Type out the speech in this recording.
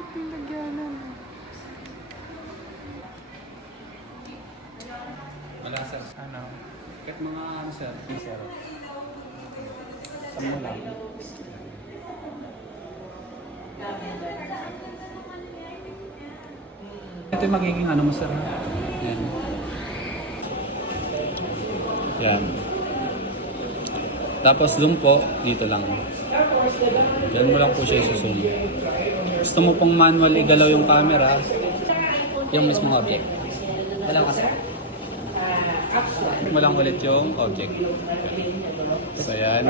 Pinagyanan. Wala sir. Ano? Kahit mga ano sir. Sir. Saan mo lang? Ito yung magiging ano mo sir. Yan. Yan. Tapos zoom po, dito lang. Yan mo lang po siya i-zoom. Gusto mo pong manual igalaw yung camera, yung mismong object. Dalawa kasi. Mo lang ulit yung object. So yan.